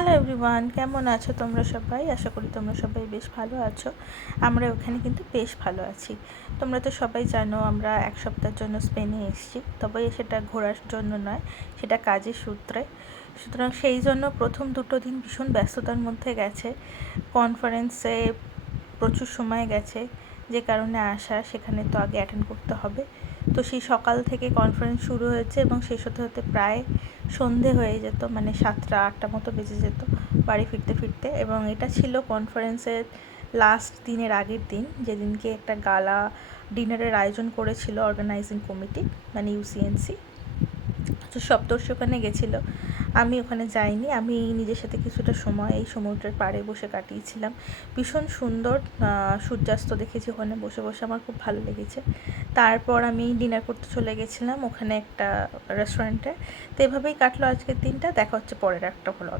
Hello everyone, কেমন আছো তোমরা সবাই? আশা করি তোমরা সবাই বেশ ভালো আছো। আমরা ওখানে কিন্তু বেশ ভালো আছি। তোমরা তো সবাই জানো আমরা এক সপ্তাহের জন্য স্পেনে এসেছি, তবে সেটা ঘোরার জন্য নয়, সেটা কাজের সূত্রে। সুতরাং সেই জন্য প্রথম দুটো দিন ভীষণ ব্যস্ততার মধ্যে গেছে। কনফারেন্সে প্রচুর সময় গেছে, যে কারণে আসা, সেখানে তো আগে অ্যাটেন্ড করতে হবে। তো সেই সকাল থেকে কনফারেন্স শুরু হয়েছে এবং শেষ হতে হতে প্রায় সন্ধে হয়ে যেত, মানে 7টা-8টা মতো বেজে যেত বাড়ি ফিরতে ফিরতে। এবং এটা ছিল কনফারেন্সের লাস্ট দিনের আগের দিন, যেদিনকে একটা গালা ডিনারের আয়োজন করেছিল অর্গানাইজিং কমিটি, মানে ইউসিএনসি। তো সপ্তর্ষি ওখানে গেছিলো, আমি ওখানে যাইনি। আমি নিজের সাথে কিছুটা সময় এই সমুদ্রের পাড়ে বসে কাটিয়েছিলাম। ভীষণ সুন্দর সূর্যাস্ত দেখেছি ওখানে বসে বসে, আমার খুব ভালো লেগেছে। তারপর আমি ডিনার করতে চলে গেছিলাম ওখানে একটা রেস্টুরেন্টে। তো এভাবেই কাটলো আজকের দিনটা। দেখা হচ্ছে পরের একটা ভালো